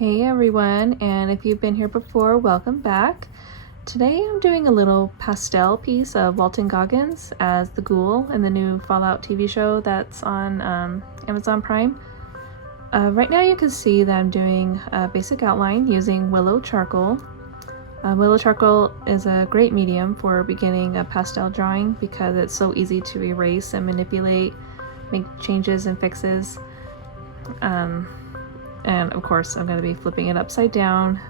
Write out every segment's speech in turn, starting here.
Hey everyone, and if you've been here before, welcome back. Today I'm doing a little pastel piece of Walton Goggins as the Ghoul in the new Fallout TV show that's on Amazon Prime. Right now you can see that I'm doing a basic outline using willow charcoal. Willow charcoal is a great medium for beginning a pastel drawing because it's so easy to erase and manipulate, make changes and fixes. And of course I'm going to be flipping it upside down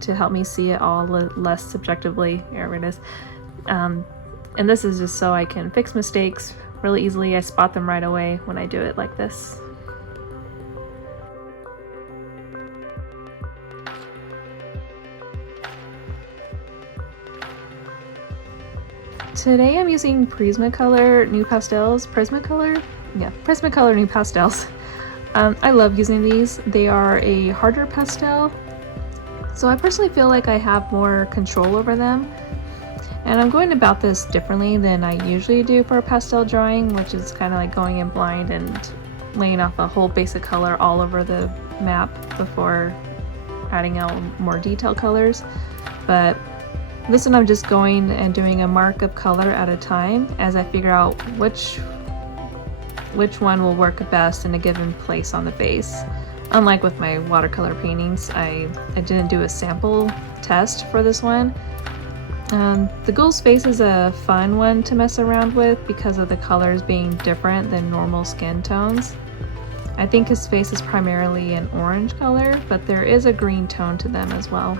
to help me see it all less subjectively. Here it is. And this is just so I can fix mistakes really easily. I spot them right away when I do it like this. Today I'm using Prismacolor NuPastels. Prismacolor NuPastels. I love using these. They are a harder pastel, so I personally feel like I have more control over them. And I'm going about this differently than I usually do for a pastel drawing, which is kind of like going in blind and laying off a whole basic color all over the map before adding out more detailed colors. But this one I'm just going and doing a mark of color at a time as I figure out which one will work best in a given place on the base. Unlike with my watercolor paintings, I didn't do a sample test for this one. The Ghoul's face is a fun one to mess around with because of the colors being different than normal skin tones. I think his face is primarily an orange color, but there is a green tone to them as well.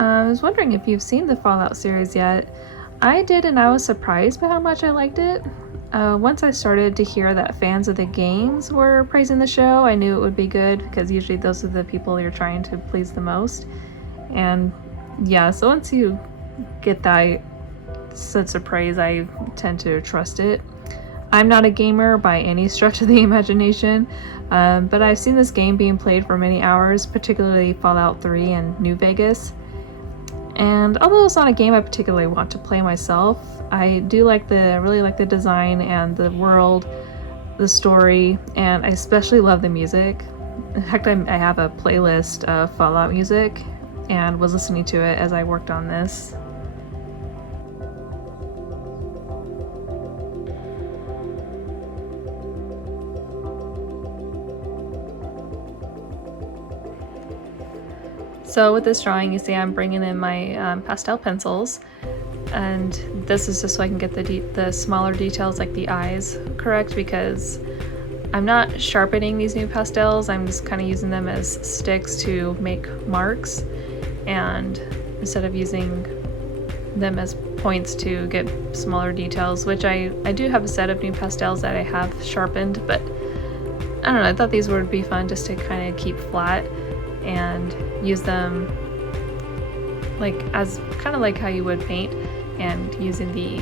I was wondering if you've seen the Fallout series yet. I did, and I was surprised by how much I liked it. Once I started to hear that fans of the games were praising the show, I knew it would be good because usually those are the people you're trying to please the most. And yeah, so once you get that sense of praise, I tend to trust it. I'm not a gamer by any stretch of the imagination, but I've seen this game being played for many hours, particularly Fallout 3 and New Vegas. And although it's not a game I particularly want to play myself, I do really like the design and the world, the story, and I especially love the music. In fact, I have a playlist of Fallout music and was listening to it as I worked on this. So with this drawing, you see I'm bringing in my pastel pencils, and this is just so I can get the smaller details like the eyes correct, because I'm not sharpening these NuPastels. I'm just kind of using them as sticks to make marks, and instead of using them as points to get smaller details, which I do have a set of NuPastels that I have sharpened, but I don't know, I thought these would be fun just to kind of keep flat and use them like as kind of like how you would paint, and using the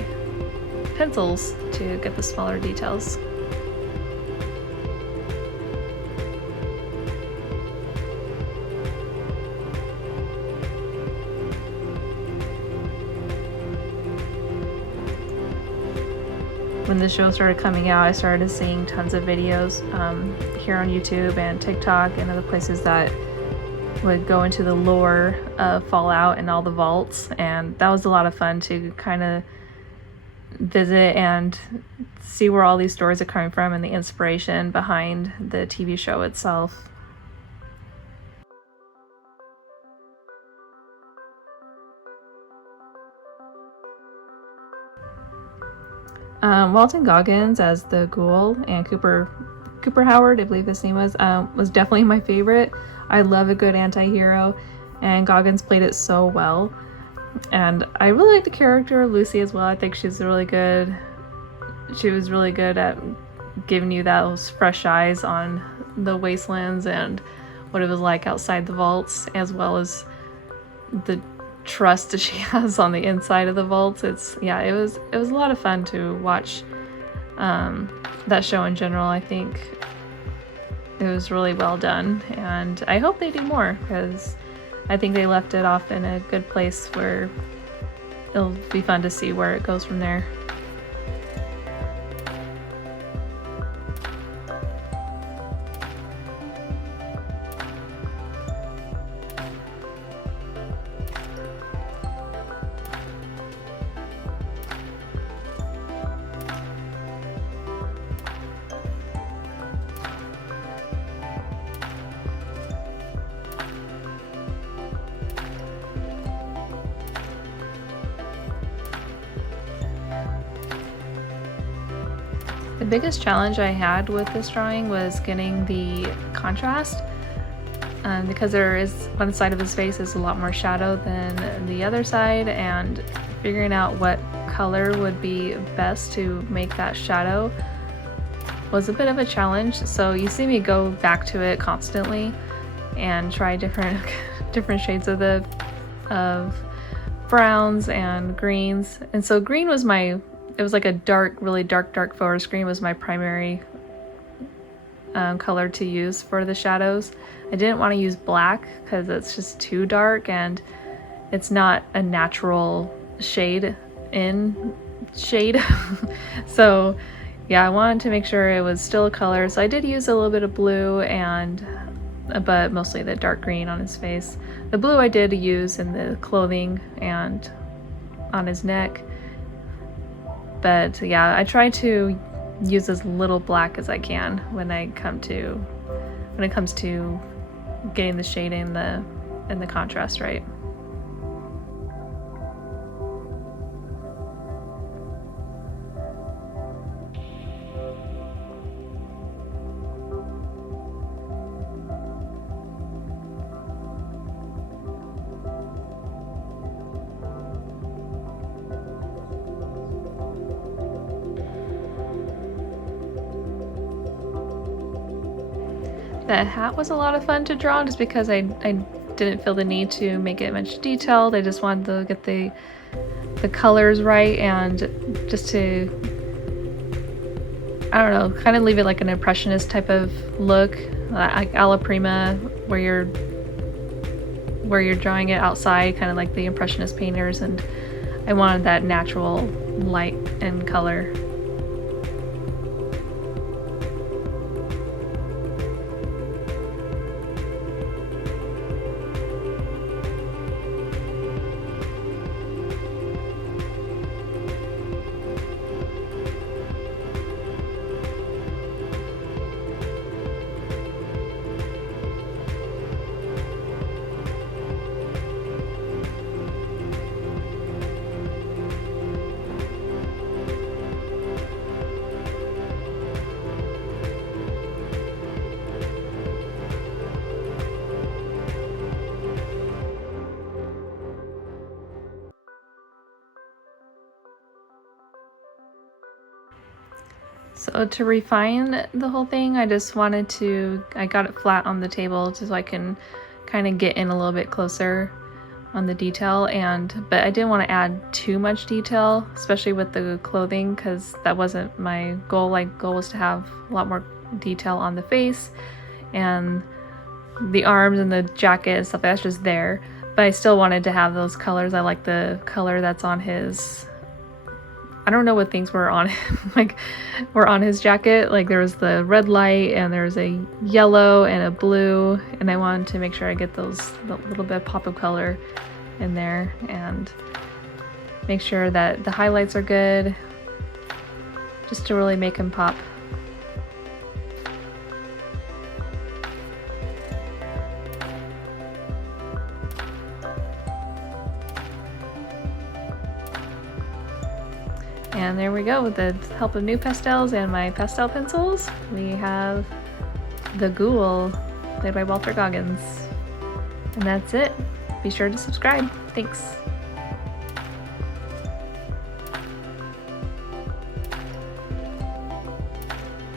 pencils to get the smaller details. When the show started coming out, I started seeing tons of videos here on YouTube and TikTok and other places that would go into the lore of Fallout and all the vaults, and that was a lot of fun to kind of visit and see where all these stories are coming from and the inspiration behind the TV show itself. Walton Goggins as the Ghoul and Cooper Howard, I believe his name was definitely my favorite. I love a good anti-hero, and Goggins played it so well. And I really like the character of Lucy as well. I think she's really good. She was really good at giving you those fresh eyes on the wastelands and what it was like outside the vaults, as well as the trust that she has on the inside of the vaults. It was a lot of fun to watch that show in general. I think it was really well done, and I hope they do more because I think they left it off in a good place where it'll be fun to see where it goes from there. The biggest challenge I had with this drawing was getting the contrast, because there is one side of his face is a lot more shadow than the other side, and figuring out what color would be best to make that shadow was a bit of a challenge. So you see me go back to it constantly and try different shades of browns and greens. And so green was it was like a dark, really dark forest green was my primary color to use for the shadows. I didn't want to use black because it's just too dark and it's not a natural shade. So yeah, I wanted to make sure it was still a color. So I did use a little bit of blue but mostly the dark green on his face. The blue I did use in the clothing and on his neck. But yeah, I try to use as little black as I can when it comes to getting the shading and the contrast right. That hat was a lot of fun to draw just because I didn't feel the need to make it much detailed. I just wanted to get the colors right and just to, I don't know, kind of leave it like an impressionist type of look, like alla prima, where you're drawing it outside, kind of like the impressionist painters, and I wanted that natural light and color. So to refine the whole thing, I got it flat on the table just so I can kind of get in a little bit closer on the detail, but I didn't want to add too much detail, especially with the clothing, because that wasn't my goal. My goal was to have a lot more detail on the face and the arms and the jacket and stuff that's just there, but I still wanted to have those colors. I like the color that's on his, I don't know what things were on were on his jacket. Like there was the red light and there's a yellow and a blue, and I wanted to make sure I get the little bit of pop of color in there and make sure that the highlights are good, just to really make him pop. And there we go, with the help of NuPastels and my pastel pencils, we have the Ghoul, played by Walton Goggins. And that's it. Be sure to subscribe. Thanks.